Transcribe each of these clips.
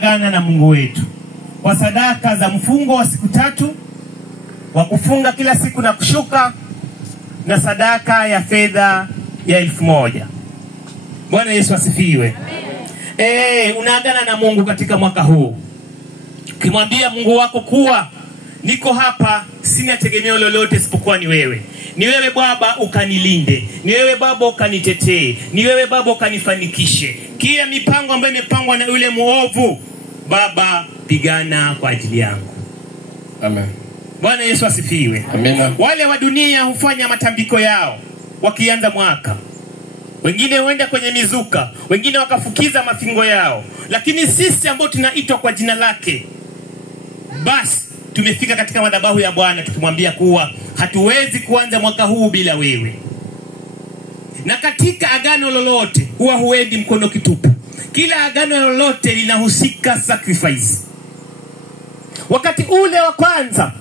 tunaagana na Mungu wetu kwa sadaka za mfungo wa siku 3 wa kufunga kila siku na kushuka, na sadaka ya fedha ya 1000. Bwana Yesu asifiwe. Unaagana na Mungu katika mwaka huu, ukimwambia Mungu wako kuwa niko hapa, sina tegemeo lolote isipokuwa ni wewe. Ni wewe Baba ukanilinde, ni wewe Baba ukanitetee, ni wewe Baba ukanifanikishe. Kila mipango ambayo imepangwa na yule muovu, Baba pigana kwa ajili yangu. Amen. Bwana Yesu asifiwe. Amen. Wale wa dunia hufanya matambiko yao wakianza mwaka. Wengine huenda kwenye mizuka, wengine wakafukiza mafingo yao. Lakini sisi ambao tunaitwa kwa jina lake, basi tumefika katika madhabahu ya Bwana tukimwambia kuwa hatuwezi kuanza mwaka huu bila wewe. Na katika agano lolote huwa huendi mkono kitupu. Kila agano lolote linahusika sacrifice. Wakati ule wa kwanza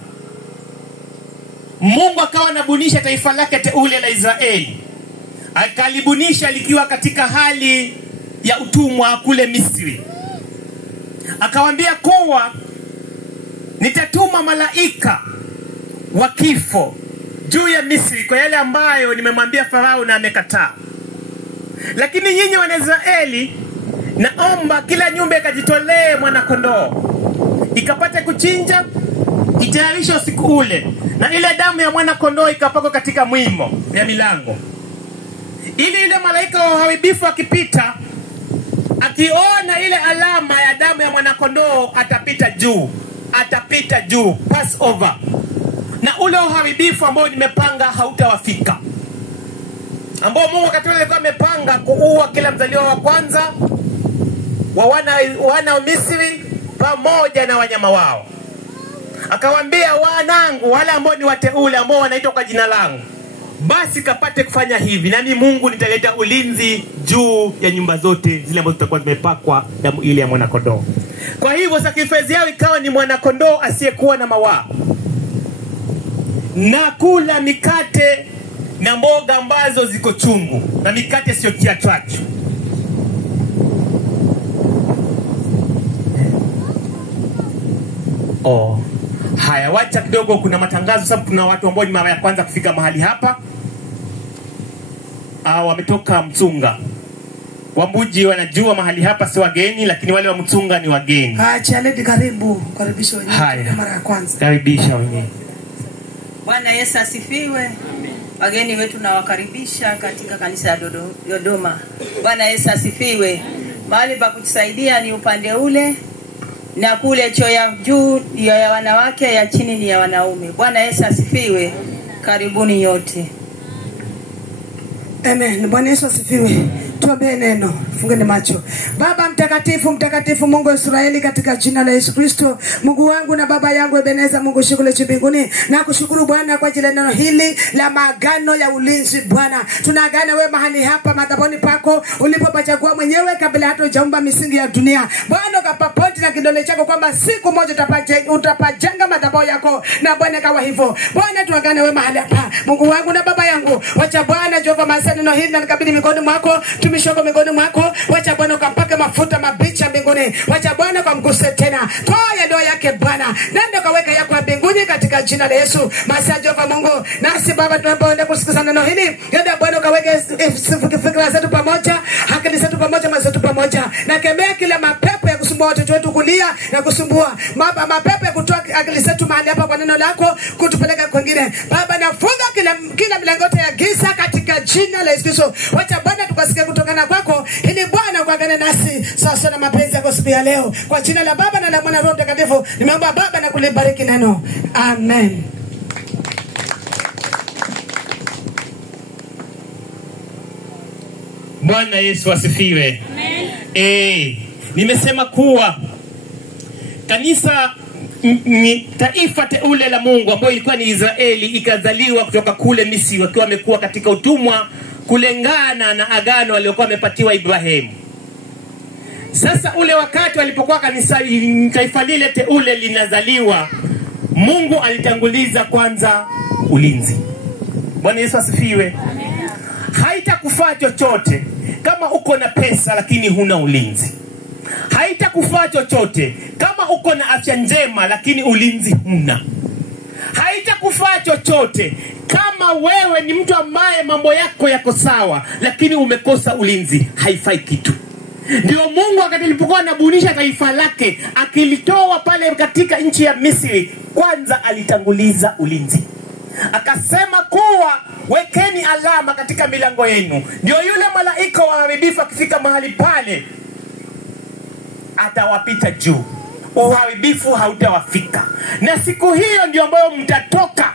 Mungu akawa anabunisha taifa lake teule la Israeli, akalibunisha likiwa katika hali ya utumwa kule Misri. Akawaambia kuwa nitatuma malaika wa kifo juu ya Misri kwa yale ambayo nimemwambia Farao na amekataa. Lakini nyinyi wana Israeli, naomba kila nyumba ikajitolee mwana kondoo, ikapata kuchinja, itayarishe usiku ule, na ile damu ya mwana kondoo ikapakwa katika mwimo ya milango, ili ile malaika wa uharibifu akipita, akiona ile alama ya damu ya mwana kondoo atapita juu, pass over, na ule uharibifu ambao nimepanga hautawafika, ambao Mungu wakati ule alikuwa amepanga kuua kila mzaliwa wa kwanza wa wana wa Misri pamoja na wanyama wao. Akawaambia, wanangu wale ambao ni wateule ambao wanaitwa kwa jina langu, basi kapate kufanya hivi, nami Mungu nitaleta ulinzi juu ya nyumba zote zile ambazo zitakuwa zimepakwa damu ile ya mwana kondoo. Kwa hivyo sacrifice yao ikawa ni mwana kondoo asiyekuwa na mawaa, na kula mikate na mboga ambazo ziko chungu, na mikate sio kiachacho. Haya, wacha kidogo, kuna matangazo sababu kuna watu ambao ni mara ya kwanza kufika mahali hapa. Wametoka Mtunga. Wambuji wanajua mahali hapa si wageni, lakini wale wa Mtunga ni wageni. Chaledi karibu, karibisha wenyewe mara ya kwanza. Karibisha wenyewe. Bwana Yesu asifiwe. Wageni wetu na wakaribisha katika kanisa ya Dodoma. Bwana Yesu asifiwe. Mahali pa kutusaidia ni upande ule, na kule choo ya juu ya wanawake, ya chini ni ya wanaume. Bwana Yesu asifiwe. Karibuni yote. Amen. Bwana Yesu asifiwe. Tuombe neno. Fungeni macho. Baba mtakatifu, mtakatifu Mungu wa Israeli, katika jina la Yesu Kristo, Mungu wangu na baba yangu Ebeneza, Mungu shukule mbinguni, na kushukuru Bwana kwa ajili ya neno hili la maagano ya ulinzi. Bwana, tunaagana wewe mahali hapa madhabahuni pako ulipopachagua mwenyewe kabla hata hujaumba misingi ya dunia. Bwana, ukapapoti na kidole chako kwamba siku moja utapajenga madhabahu yako, na Bwana kawa hivyo. Bwana, tuagane wewe mahali hapa, Mungu wangu na baba yangu. Wacha Bwana Jehova Masia neno hili na nikabidhi mikononi mwako, tumishoko mikononi mwako. Wacha Bwana ukampake mafuta mabichi mbinguni. Wacha Bwana kumguse tena, toa ndoa yake Bwana, nenda kaweka yako mbinguni katika jina la Yesu. Masia Jehova Mungu, nasi Baba tunapoenda kusikiza neno hili, nenda Bwana ukaweke fikra zetu pamoja, akili zetu pamoja, mawazo yetu pamoja, na kemea kila mapepo ya kusumbua watoto wetu kulia na kusumbua mapepo ya kutoa akili zetu mahali hapa kwa neno lako kutupeleka kwingine. Baba, nafunga kila milango ya giza katika jina la Yesu Kristo. Wacha Bwana tukasikie kutokana kwako, ili Bwana uagane nasi sasa na mapenzi yako siku ya leo, kwa jina la Baba na la Mwana na Roho Mtakatifu nimeomba Baba na kulibariki neno. Amen. Bwana Yesu asifiwe. Amen. Nimesema kuwa kanisa ni taifa teule la Mungu ambayo ilikuwa ni Israeli, ikazaliwa kutoka kule Misri wakiwa wamekuwa katika utumwa kulingana na agano waliokuwa wamepatiwa Ibrahimu. Sasa ule wakati walipokuwa kanisa taifa lile teule linazaliwa, Mungu alitanguliza kwanza ulinzi. Bwana Yesu asifiwe. Haitakufaa chochote kama uko na pesa lakini huna ulinzi. Haitakufaa chochote kama uko na afya njema lakini ulinzi huna. Haitakufaa chochote kama wewe ni mtu ambaye mambo yako yako sawa lakini umekosa ulinzi. Haifai kitu. Ndio Mungu wakati alipokuwa anabunisha taifa lake, akilitoa pale katika nchi ya Misri, kwanza alitanguliza ulinzi. Akasema kuwa wekeni alama katika milango yenu. Ndio yule malaika wa uharibifu akifika mahali pale atawapita juu. Uharibifu hautawafika. Na siku hiyo ndio ambayo mtatoka.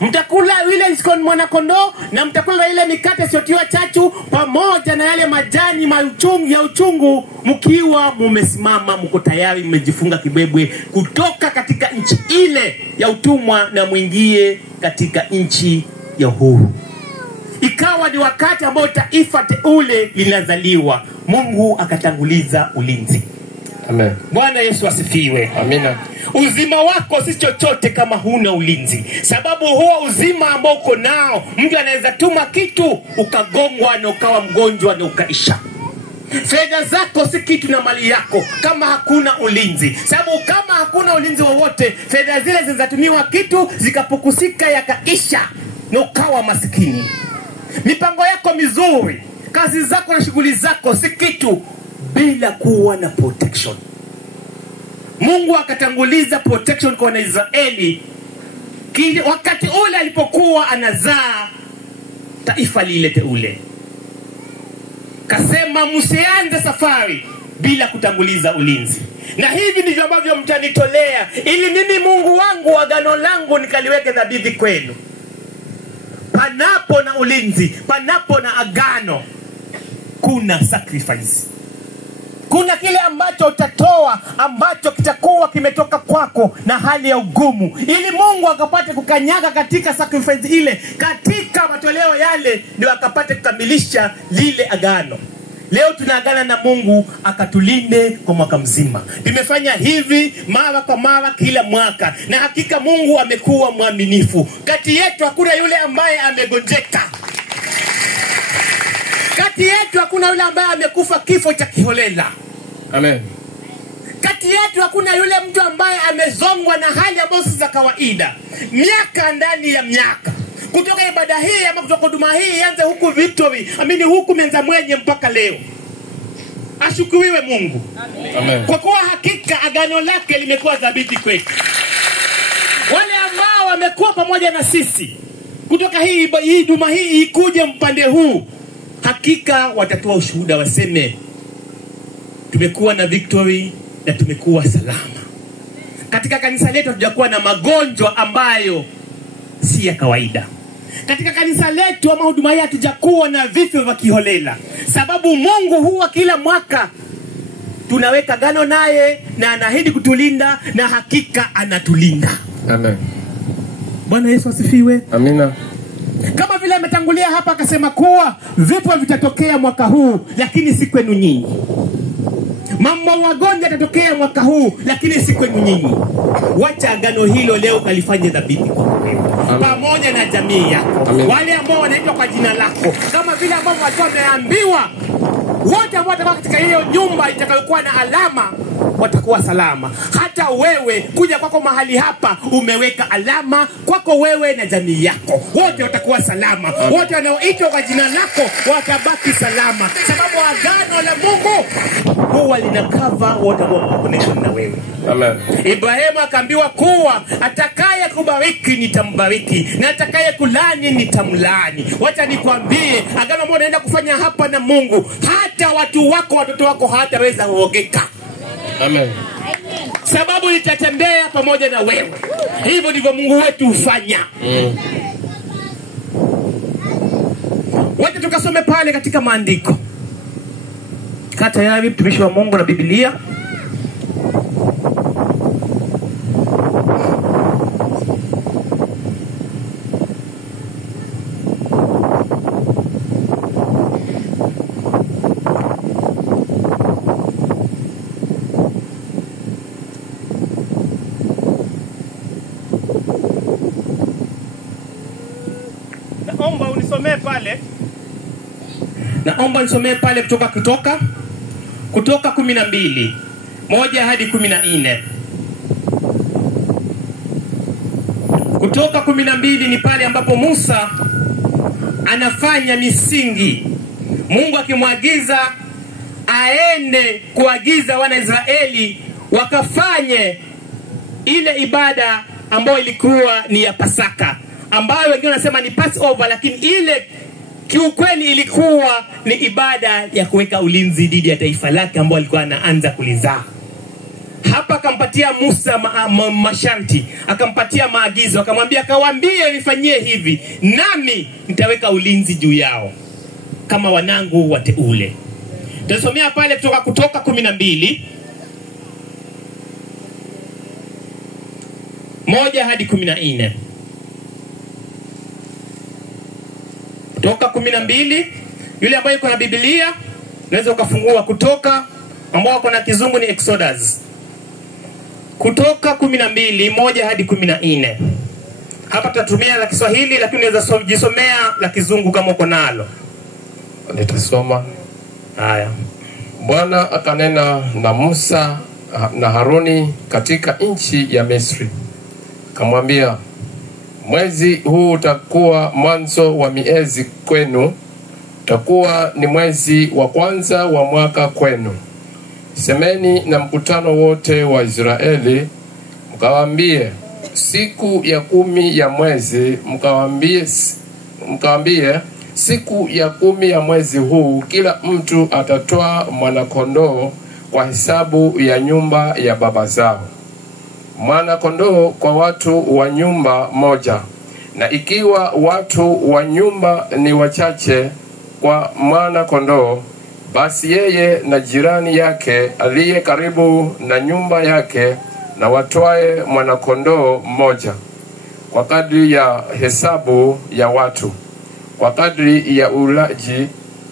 Mtakula ile mwana kondoo na mtakula ile mikate isiyotiwa chachu pamoja na yale majani ya uchungu, mkiwa mumesimama, mko tayari, mmejifunga kibebwe kutoka katika nchi ile ya utumwa na mwingie katika nchi ya uhuru. Ikawa ni wakati ambao taifa teule linazaliwa. Mungu akatanguliza ulinzi. Amen. Bwana Yesu asifiwe. Amina. Uzima wako si chochote kama huna ulinzi. Sababu huo uzima ambao uko nao, mtu anaweza tuma kitu ukagongwa na ukawa mgonjwa na ukaisha. Fedha zako si kitu na mali yako kama hakuna ulinzi. Sababu kama hakuna ulinzi wowote, fedha zile zinatumiwa kitu zikapukusika yakaisha na ukawa maskini. Mipango yako mizuri, kazi zako na shughuli zako si kitu bila kuwa na protection. Mungu akatanguliza protection kwa Israeli wakati ule alipokuwa anazaa taifa lile teule. Kasema msianze safari bila kutanguliza ulinzi. Na hivi ndivyo ambavyo mtanitolea ili mimi Mungu wangu agano langu nikaliweke dhabihu kwenu. Panapo na ulinzi, panapo na agano, kuna sacrifice. Kuna kile ambacho utatoa ambacho kitakuwa kimetoka kwako na hali ya ugumu, ili Mungu akapate kukanyaga katika sacrifice ile, katika matoleo yale, ndio akapate kukamilisha lile agano. Leo tunaagana na Mungu akatulinde kwa mwaka mzima. Tumefanya hivi mara kwa mara kila mwaka, na hakika Mungu amekuwa mwaminifu. Kati yetu hakuna yule ambaye amegonjeka. Kati yetu hakuna yule ambaye amekufa kifo cha kiholela. Amen. Kati yetu hakuna yule mtu ambaye amezongwa na hali ambayo si za kawaida. Miaka ndani ya miaka, kutoka ibada hii ama kutoka huduma hii ianze huku Victory, huku Menza Mwenye mpaka leo. Ashukuriwe Mungu. Amen. Kwa kuwa hakika agano lake limekuwa thabiti kwetu. Wale ambao wamekuwa pamoja na sisi kutoka hii huduma hii ikuje mpande huu, hakika watatoa ushuhuda, waseme tumekuwa na Victory na tumekuwa salama. Katika kanisa letu hatujakuwa na magonjwa ambayo si ya kawaida. Katika kanisa letu ama huduma hii hatujakuwa na vifo vya kiholela. Sababu Mungu huwa kila mwaka tunaweka agano naye na anaahidi kutulinda, na hakika anatulinda. Amen. Bwana Yesu asifiwe. Amina. Kama vile ametangulia hapa akasema kuwa vifo vitatokea mwaka huu lakini si kwenu nyinyi. Mambo magonjwa yatatokea mwaka huu lakini si kwenu nyinyi. Wacha agano hilo leo kalifanye dhabihu kwa wewe pamoja na jamii yako. Amen. Wale ambao wanaitwa kwa jina lako, kama vile ambao watu wameambiwa, wote ambao watakuwa katika hiyo nyumba itakayokuwa na alama watakuwa salama. Hata wewe kuja kwako mahali hapa umeweka alama kwako wewe na jamii yako, wote watakuwa salama. Wote wanaoitwa kwa jina lako watabaki salama, sababu agano la Mungu huwa linakava wote ambao connection na wewe. Amen. Ibrahimu akaambiwa kuwa atakaye kubariki nitambariki na atakaye kulani nitamlaani. Wacha nikwambie, agano ambalo unaenda kufanya hapa na Mungu, hata watu wako, watoto wako hataweza kuogeka. Amen. Sababu itatembea pamoja na wewe. Hivyo ndivyo Mungu wetu hufanya. Wacha tukasome pale katika maandiko. Kaa tayari mtumishi wa Mungu na Biblia. Naomba unisomee pale. Naomba nisomee pale kutoka Kutoka 12 1 hadi 14. Kutoka 12 ni pale ambapo Musa anafanya misingi, Mungu akimwagiza aende kuagiza wana Israeli wakafanye ile ibada ambayo ilikuwa ni ya Pasaka, ambayo wengine wanasema ni Passover, lakini ile kiukweli ilikuwa ni ibada ya kuweka ulinzi dhidi ya taifa lake ambao alikuwa anaanza kulizaa. Hapa akampatia Musa masharti, akampatia maagizo, akamwambia kawaambie nifanyie hivi, nami nitaweka ulinzi juu yao kama wanangu wateule. Tutasomea pale Kutoka 12 1 hadi 14. Kutoka 12, yule ambaye yuko na Biblia unaweza ukafungua Kutoka, ambao kuna kizungu ni Exodus. Kutoka 12 1 hadi 14. Hapa tutatumia la Kiswahili, lakini unaweza jisomea la kizungu kama uko nalo. Nitasoma. Haya. Bwana akanena na Musa na Haruni katika nchi ya Misri, kamwambia, mwezi huu utakuwa mwanzo wa miezi kwenu, utakuwa ni mwezi wa kwanza wa mwaka kwenu. Semeni na mkutano wote wa Israeli, mkawaambie, siku ya 10 ya mwezi, mkawaambie siku ya 10 ya mwezi huu kila mtu atatoa mwana-kondoo kwa hesabu ya nyumba ya baba zao, mwana-kondoo kwa watu wa nyumba moja, na ikiwa watu wa nyumba ni wachache kwa mwana-kondoo, basi yeye na jirani yake aliye karibu na nyumba yake na watwae mwana-kondoo mmoja, kwa kadri ya hesabu ya watu, kwa kadri ya ulaji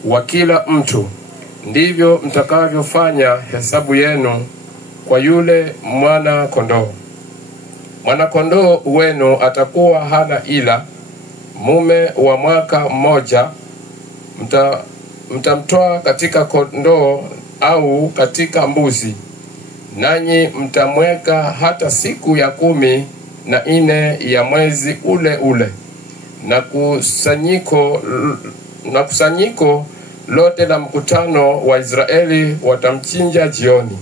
wa kila mtu. Ndivyo mtakavyofanya hesabu yenu kwa yule mwana-kondoo. Mwana-kondoo wenu atakuwa hana ila, mume wa mwaka mmoja. Mtamtoa katika kondoo au katika mbuzi, nanyi mtamweka hata siku ya 14 ya mwezi ule ule, na kusanyiko lote la mkutano wa Israeli watamchinja jioni.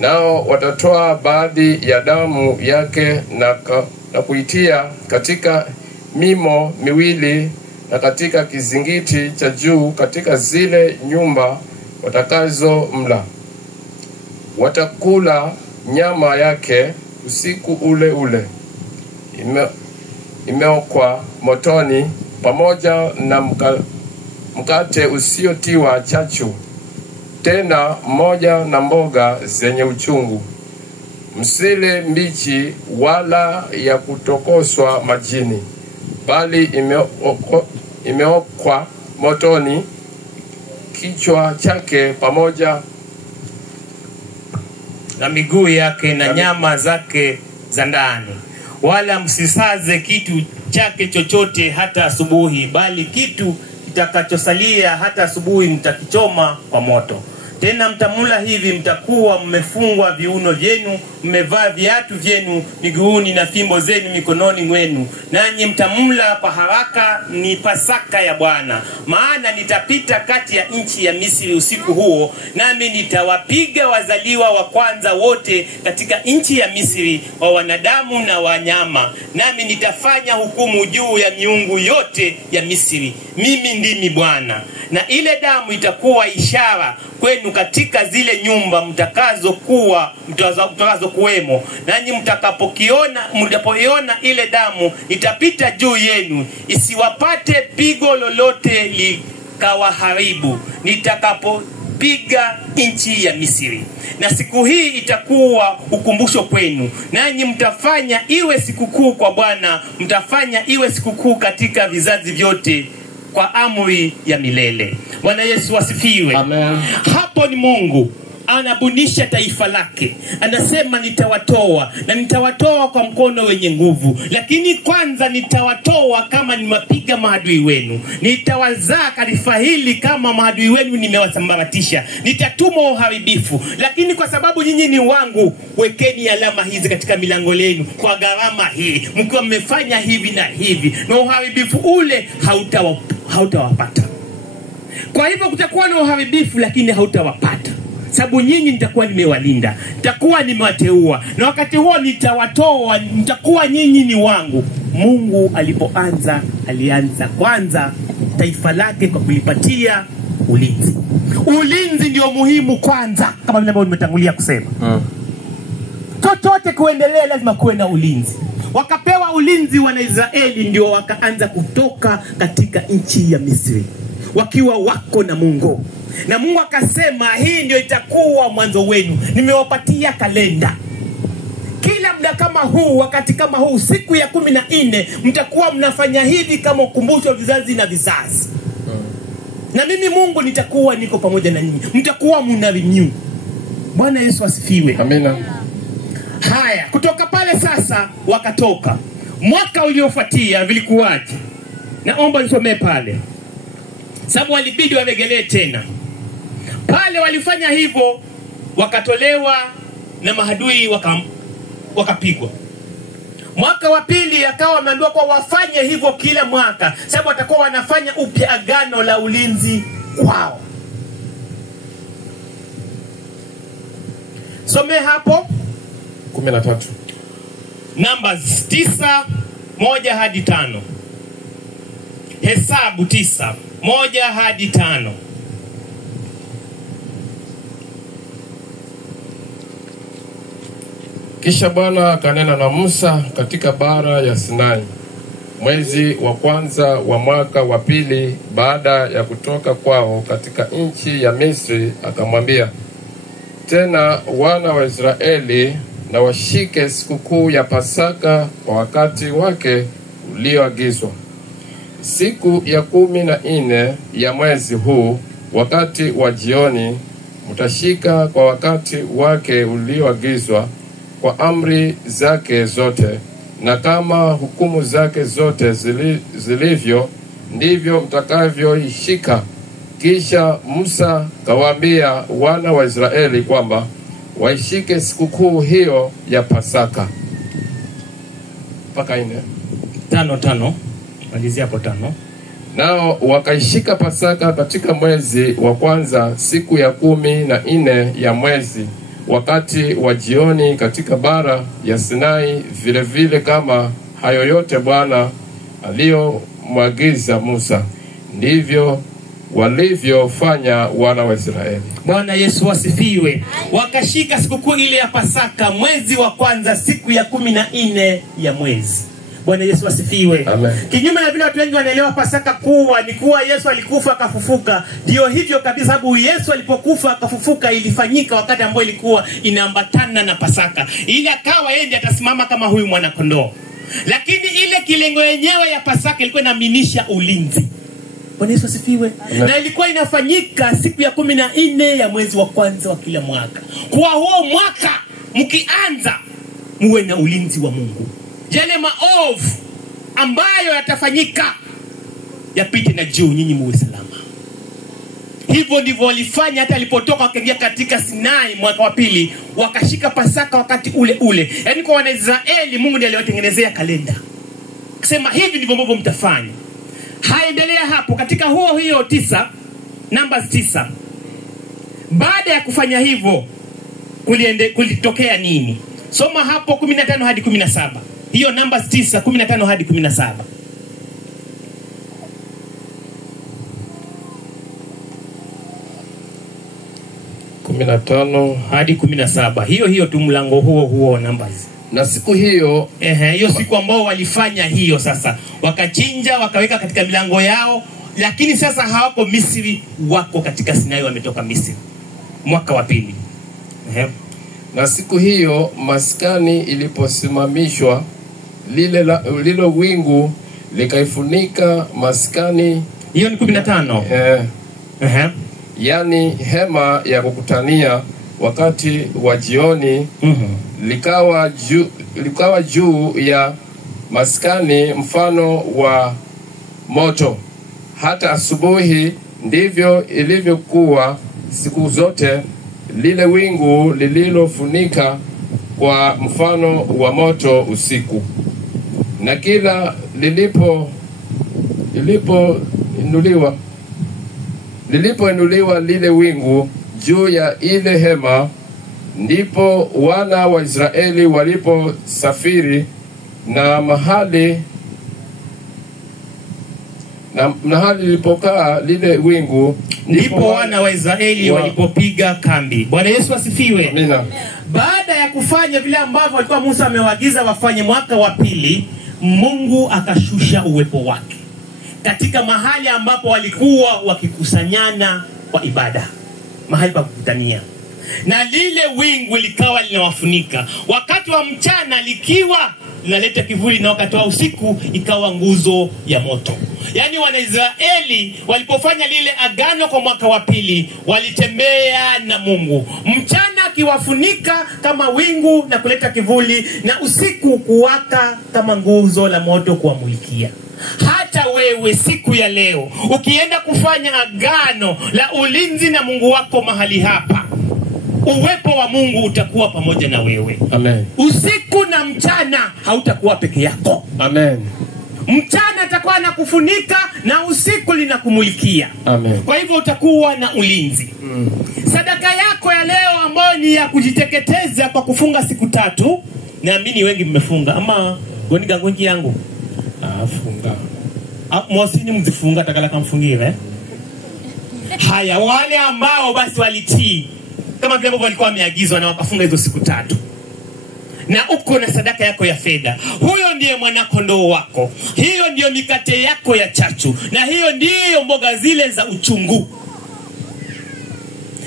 Nao watatoa baadhi ya damu yake na kuitia katika mimo miwili na katika kizingiti cha juu katika zile nyumba watakazo mla. Watakula nyama yake usiku ule ule, imeokwa motoni pamoja na mkate usiotiwa chachu, tena moja na mboga zenye uchungu. Msile mbichi wala ya kutokoswa majini, bali imeokwa motoni, kichwa chake pamoja na miguu yake na nyama zake za ndani. Wala msisaze kitu chake chochote hata asubuhi, bali kitu kitakachosalia hata asubuhi mtakichoma kwa moto. Tena mtamula hivi, mtakuwa mmefungwa viuno vyenu, mmevaa viatu vyenu miguuni na fimbo zenu mikononi mwenu, nanyi mtamula kwa haraka. Ni Pasaka ya Bwana. Maana nitapita kati ya nchi ya Misri usiku huo, nami nitawapiga wazaliwa wa kwanza wote katika nchi ya Misri, wa wanadamu na wanyama, nami nitafanya hukumu juu ya miungu yote ya Misri. Mimi ndimi Bwana. Na ile damu itakuwa ishara kwenu katika zile nyumba mtakazo kuwemo, nanyi mtapoiona ile damu itapita juu yenu, isiwapate pigo lolote likawaharibu nitakapopiga nchi ya Misri. Na siku hii itakuwa ukumbusho kwenu, nanyi mtafanya iwe sikukuu kwa Bwana, mtafanya iwe sikukuu katika vizazi vyote kwa amri ya milele. Bwana Yesu asifiwe. Amen. Hapo ni Mungu anabunisha taifa lake. Anasema nitawatoa, na nitawatoa kwa mkono wenye nguvu, lakini kwanza nitawatoa kama nimepiga maadui wenu. Nitawazaa taifa hili kama maadui wenu nimewasambaratisha. Nitatuma uharibifu, lakini kwa sababu nyinyi ni wangu, wekeni alama hizi katika milango yenu kwa gharama hii, mkiwa mmefanya hivi na hivi, na uharibifu ule hautawapata. Kwa hivyo kutakuwa na uharibifu, lakini hautawapata, sababu nyinyi nitakuwa nimewalinda, nitakuwa nimewateua, na wakati huo nitawatoa, nitakuwa nyinyi ni wangu. Mungu alianza kwanza taifa lake kwa kulipatia ulinzi. Ulinzi ndio muhimu kwanza, kama vile nimetangulia kusema. Chochote kuendelea lazima kuwe na ulinzi. Wakapewa ulinzi wana Israeli, ndio wakaanza kutoka katika nchi ya Misri wakiwa wako na Mungu. Na Mungu akasema hii ndio itakuwa mwanzo wenu. Nimewapatia kalenda. Kila muda kama huu, wakati kama huu, siku ya 14 mtakuwa mnafanya hivi kama ukumbusho vizazi na vizazi. Na mimi Mungu nitakuwa niko pamoja na nyinyi. Mtakuwa mnarenew. Bwana Yesu asifiwe. Amina. Haya, kutoka pale sasa wakatoka. Mwaka uliofuatia vilikuwaje? Naomba nisomee pale, sababu walibidi waregelee tena. Pale walifanya hivyo, wakatolewa na mahadui, wakapigwa. Mwaka wa pili akawa wameambiwa kwa wafanye hivyo kila mwaka, sababu watakuwa wanafanya upya agano la ulinzi kwao. Some hapo 13. Numbers 9:1 hadi 5. Hesabu 9:1 hadi 5. Kisha Bwana akanena na Musa katika bara ya Sinai, mwezi wa kwanza wa mwaka wa pili baada ya kutoka kwao katika nchi ya Misri, akamwambia, tena wana wa Israeli na washike sikukuu ya Pasaka kwa wakati wake ulioagizwa. Siku ya 14 ya mwezi huu, wakati wa jioni, mtashika kwa wakati wake ulioagizwa, kwa amri zake zote, na kama hukumu zake zote zilivyo, ndivyo mtakavyoishika. Kisha Musa kawaambia wana wa Israeli kwamba waishike sikukuu hiyo ya Pasaka. Paka 5 malizia hapo 5. Nao wakaishika Pasaka katika mwezi wa kwanza, siku ya 14 ya mwezi, wakati wa jioni, katika bara ya Sinai, vile vile kama hayo yote Bwana aliyomwagiza Musa, ndivyo walivyofanya wana wa Israeli. Bwana Yesu asifiwe. Wakashika sikukuu ile ya Pasaka mwezi wa kwanza, siku ya 14 ya mwezi. Bwana Yesu asifiwe. Amen. Kinyume na vile watu wengi wanaelewa Pasaka kuwa ni kuwa Yesu alikufa akafufuka. Ndio hivyo kabisa, sababu Yesu alipokufa akafufuka ilifanyika wakati ambao ilikuwa inaambatana na Pasaka. Ili akawa yeye ndiye atasimama kama huyu mwana kondoo. Lakini ile kilengo yenyewe ya Pasaka ilikuwa inaaminisha ulinzi. Bwana Yesu asifiwe. Na ilikuwa inafanyika siku ya 14 ya mwezi wa kwanza wa kila mwaka. Kwa huo mwaka mkianza muwe na ulinzi wa Mungu. Yale maovu ambayo yatafanyika yapite na juu, nyinyi muwe salama. Hivyo ndivyo walifanya hata alipotoka wakaingia katika Sinai mwaka wa pili, wakashika Pasaka wakati ule ule. Yaani kwa Wanaisraeli Mungu ndiye aliwatengenezea kalenda. Akisema hivi ndivyo ambavyo mtafanya. Haendelea hapo katika hiyo 9, Numbers 9. Baada ya kufanya hivyo kulitokea nini? Soma hapo 15 hadi 17. Hiyo Numbers 9 15 hadi 17. 15 hadi 17. Hiyo tu mlango huo Numbers. Na siku hiyo hiyo siku ambao walifanya hiyo, sasa wakachinja wakaweka katika milango yao, lakini sasa hawako Misri, wako katika Sinai, wametoka Misri mwaka wa pili. Na siku hiyo maskani iliposimamishwa, lile wingu likaifunika maskani. Hiyo ni 15. Yani hema ya kukutania, wakati wa jioni, likawa juu ya maskani mfano wa moto. Hata asubuhi ndivyo ilivyokuwa siku zote, lile wingu lililofunika kwa mfano wa moto usiku. Na kila lilipoinuliwa lile wingu juu ya ile hema, ndipo wana wa Israeli waliposafiri, na mahali lilipokaa lile wingu, ndipo wana wa Israeli walipopiga kambi. Bwana Yesu asifiwe. Amina. Baada ya kufanya vile ambavyo alikuwa Musa amewaagiza wafanye, mwaka wa pili Mungu akashusha uwepo wake katika mahali ambapo walikuwa wakikusanyana kwa ibada, mahali pa kukutania, na lile wingu likawa linawafunika. Wakati wa mchana likiwa linaleta kivuli, na wakati wa usiku ikawa nguzo ya moto. Yani Wanaisraeli walipofanya lile agano kwa mwaka wa pili, walitembea na Mungu, mchana akiwafunika kama wingu na kuleta kivuli, na usiku kuwaka kama nguzo la moto kuwamulikia. Hata wewe siku ya leo ukienda kufanya agano la ulinzi na Mungu wako mahali hapa, uwepo wa Mungu utakuwa pamoja na wewe. Amen. Usiku na mchana hautakuwa peke yako. Amen. Mchana atakuwa anakufunika na usiku linakumulikia. Amen. Kwa hivyo utakuwa na ulinzi. Sadaka yako ya leo ambayo ni ya kujiteketeza kwa kufunga siku 3, naamini wengi mmefunga, ama goni gangonji yangu Funga. Mwasini mzifunga takala kamfungiwe. Haya, wale ambao basi walitii kama vile ambavyo walikuwa wameagizwa na wakafunga hizo siku 3, na uko na sadaka yako ya fedha, huyo ndiye mwana kondoo wako, hiyo ndiyo mikate yako ya chachu, na hiyo ndiyo mboga zile za uchungu.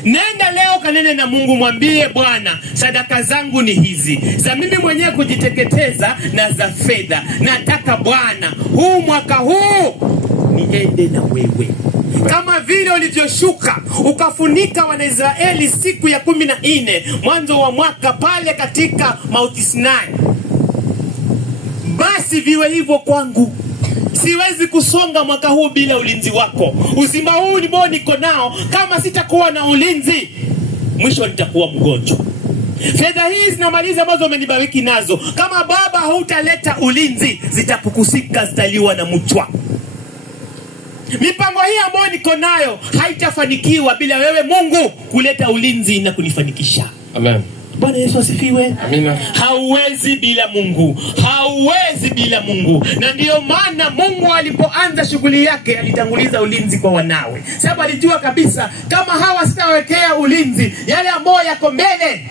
Nenda leo kanene na Mungu, mwambie Bwana, sadaka zangu ni hizi, za mimi mwenyewe kujiteketeza na za fedha. Nataka Bwana huu mwaka huu niende na wewe. Kama vile ulivyoshuka ukafunika Wanaisraeli siku ya 14 mwanzo wa mwaka pale katika Mount Sinai, basi viwe hivyo kwangu. Siwezi kusonga mwaka huu bila ulinzi wako. Uzima huu ambao niko nao, kama sitakuwa na ulinzi, mwisho nitakuwa mgonjwa. Fedha hizi zinamaliza ambazo umenibariki nazo, kama Baba hautaleta ulinzi, zitapukusika, zitaliwa na mchwa. Mipango hii ambayo niko nayo haitafanikiwa bila wewe Mungu kuleta ulinzi na kunifanikisha. Amen. Bwana Yesu asifiwe. Amina. Hauwezi bila Mungu, hauwezi bila Mungu. Na ndiyo maana Mungu alipoanza shughuli yake alitanguliza ulinzi kwa wanawe, sababu alijua kabisa kama hawa sitawekea ulinzi, yale ambayo yako mbele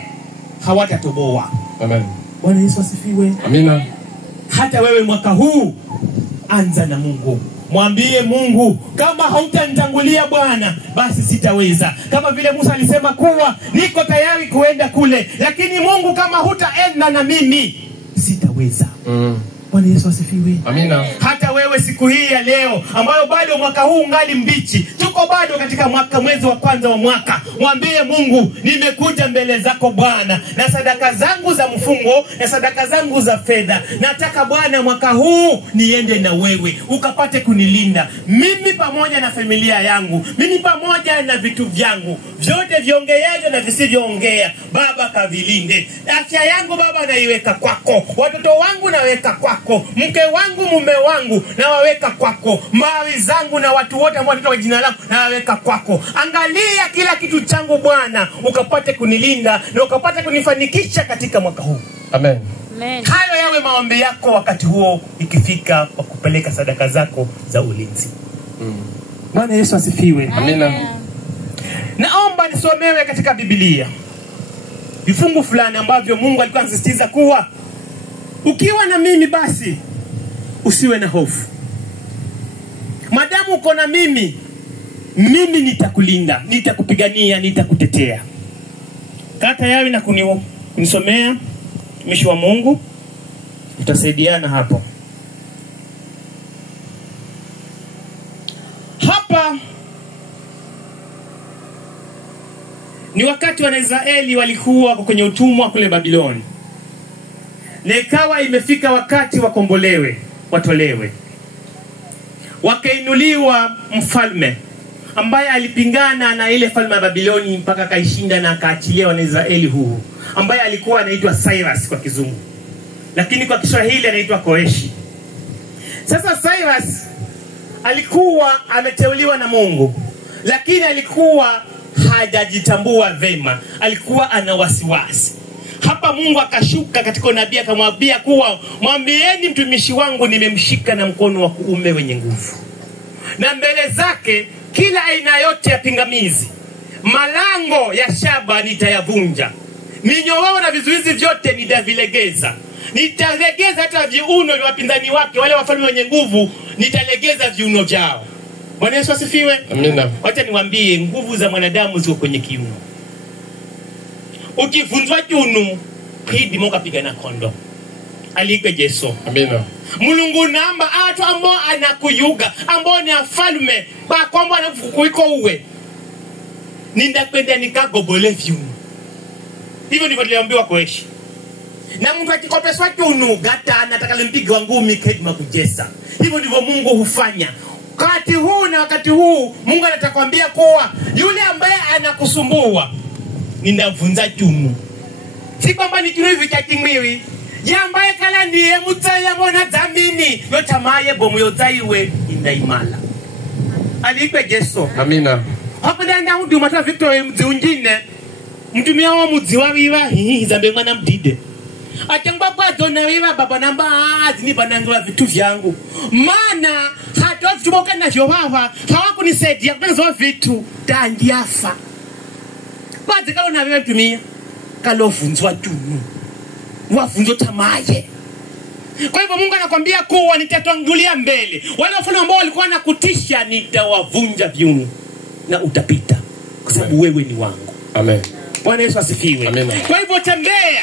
hawatatoboa. Amen. Bwana Yesu asifiwe. Amina. Hata wewe mwaka huu anza na Mungu. Mwambie Mungu, kama hautanitangulia Bwana, basi sitaweza. Kama vile Musa alisema kuwa niko tayari kuenda kule, lakini Mungu, kama hutaenda na mimi, sitaweza. Bwana Yesu asifiwe. Amina. Hata wewe siku hii ya leo ambayo bado mwaka huu ungali mbichi, tuko bado katika mwezi wa kwanza wa mwaka, mwambie Mungu, nimekuja mbele zako Bwana na sadaka zangu za mfungo na sadaka zangu za fedha. Nataka Bwana mwaka huu niende na wewe, ukapate kunilinda mimi pamoja na familia yangu, mimi pamoja na vitu vyangu vyote, viongeaje na visivyoongea. Baba kavilinde. Afya yangu Baba naiweka kwako, watoto wangu naweka kwako, mke wangu mume wangu nawaweka kwako, mali zangu na watu wote ambao wanaitwa jina lako nawaweka kwako. Angalia kila kitu changu Bwana, ukapate kunilinda na ukapate kunifanikisha katika mwaka huu. Amen. Amen. Hayo yawe maombi yako wakati huo ikifika wa kupeleka sadaka zako za ulinzi. Bwana Yesu asifiwe. Amina. Naomba nisomewe katika Biblia vifungu fulani ambavyo Mungu alikuwa anasisitiza kuwa ukiwa na mimi basi usiwe na hofu. Madamu uko na mimi nitakulinda, nitakupigania, nitakutetea. Kaa tayari na kunisomea mtumishi wa Mungu, tutasaidiana hapo. Hapa Ni wakati Wanaisraeli walikuwa kwenye utumwa kule Babiloni. Na ikawa imefika wakati wakombolewe, watolewe. Wakainuliwa mfalme ambaye alipingana na ile falme ya Babiloni mpaka kaishinda na akaachilia Wanaisraeli huru, ambaye alikuwa anaitwa Cyrus kwa Kizungu, lakini kwa Kiswahili anaitwa Koreshi. Sasa Cyrus alikuwa ameteuliwa na Mungu, lakini alikuwa hajajitambua vema, alikuwa ana wasiwasi. Hapa Mungu akashuka katika nabii akamwambia kuwa mwambieni mtumishi wangu nimemshika na mkono wa kuume wenye nguvu, na mbele zake kila aina yote ya pingamizi, malango ya shaba nitayavunja, minyororo na vizuizi vyote nitavilegeza. Nitalegeza hata viuno vya wapinzani wake, wale wafalme wenye nguvu nitalegeza viuno vyao. Bwana Yesu asifiwe. Amina. Wacha niwaambie, nguvu za mwanadamu ziko kwenye kiuno. Ukivunjwa kiuno, hidi Mungu apigana kondo. Alipe Yesu. Amina. Mulungu namba atu ambao anakuyuga, ambao ni afalme, ba kwamba anakuiko uwe. Nindakwenda nikagobole viuno. Hivyo ndivyo niliambiwa Koreshi. Na Mungu akikopeswa kiuno, gata anataka limpiga ngumi kidma kujesa. Hivyo ndivyo Mungu hufanya. Wakati huu na wakati huu Mungu anatakwambia kuwa yule ambaye anakusumbua ninavunza kiuno. Si kwamba ni kiuno hivi cha kimwili. Yambaye kala niye mutaya mona dhamini yotamaye bomu yotaiwe indaimala. Alipe Yesu. Amina. Hapo ndanda hudu mata Victor mzi ungine mtumia wa mudzi wa wiwa zambe mwana mdide. Atengwa kwa dona wiwa baba namba azini banangwa vitu vyangu. Mana hata tumoka na Jehova hawakunisaidia kwenzo vitu tandiafa. Baadhi kalo na wiwa mtumia kalovunzwa tunu. Wafunzo tamaye. Kwa hivyo Mungu anakuambia kuwa nitatangulia mbele. Wale wafalme ambao walikuwa nakutisha nitawavunja viuno na utapita kwa sababu wewe ni wangu. Amen. Bwana Yesu asifiwe. Amen. Kwa hivyo tembea.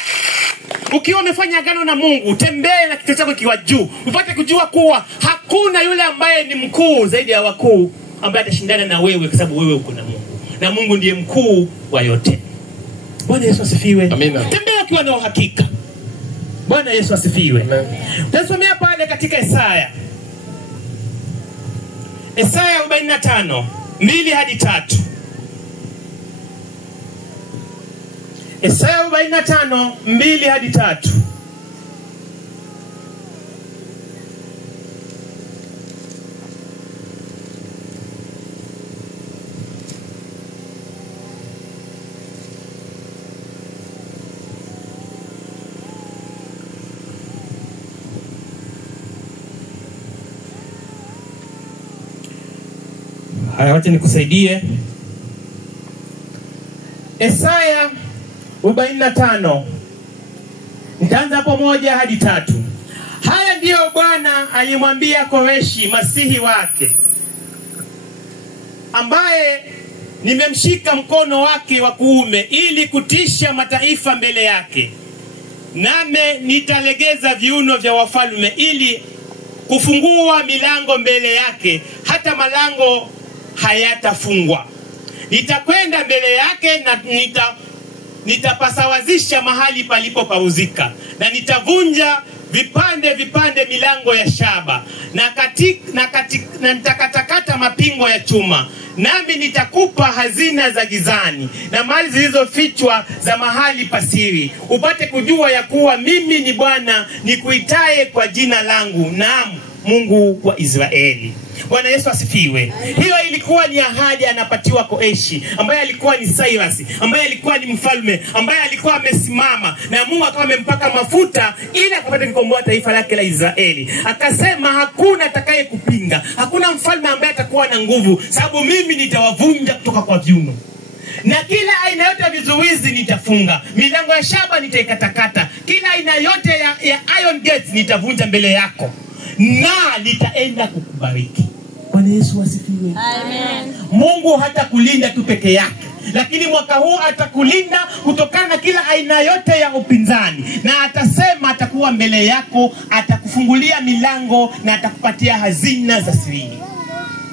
Ukiwa umefanya agano na Mungu, tembea na kichwa chako kiwa juu. Upate kujua kuwa hakuna yule ambaye ni mkuu zaidi ya wakuu ambaye atashindana na wewe kwa sababu wewe uko na Mungu. Na Mungu ndiye mkuu wa yote. Bwana Yesu asifiwe. Amen. Tembea ukiwa na uhakika. Bwana Yesu asifiwe. Tasomea pale katika Isaya 45 2 hadi 3. Isaya 45 2 hadi 3. Haya, wacha nikusaidie. Isaya 45. Nitaanza hapo 1 hadi 3. Haya ndiyo Bwana alimwambia Koreshi masihi wake, ambaye nimemshika mkono wake wa kuume ili kutisha mataifa mbele yake. Name nitalegeza viuno vya wafalme ili kufungua milango mbele yake, hata malango hayatafungwa. Nitakwenda mbele yake na nitapasawazisha mahali palipo pauzika, na nitavunja vipande vipande milango ya shaba, na nitakatakata mapingo ya chuma. Nami nitakupa hazina za gizani na mali zilizofichwa za mahali pasiri, upate kujua ya kuwa mimi ni Bwana nikuitaye kwa jina langu, naam, Mungu wa Israeli. Bwana Yesu asifiwe. Hiyo ilikuwa ni ahadi anapatiwa Koreshi, ambaye alikuwa ni Cyrus, ambaye alikuwa ni mfalme, ambaye alikuwa amesimama na Mungu akawa amempaka mafuta ili akapate kukomboa taifa lake la Israeli. Akasema hakuna atakaye kupinga, hakuna mfalme ambaye atakuwa na nguvu, sababu mimi nitawavunja kutoka kwa viuno. Na kila aina yote ya vizuizi nitafunga, milango ya shaba nitaikatakata, kila aina yote ya iron gates nitavunja mbele yako, na nitaenda kukubariki. Bwana Yesu asifiwe. Amen. Mungu hata kulinda tu peke yake, lakini mwaka huu atakulinda kutokana na kila aina yote ya upinzani, na atasema atakuwa mbele yako, atakufungulia milango na atakupatia hazina za siri.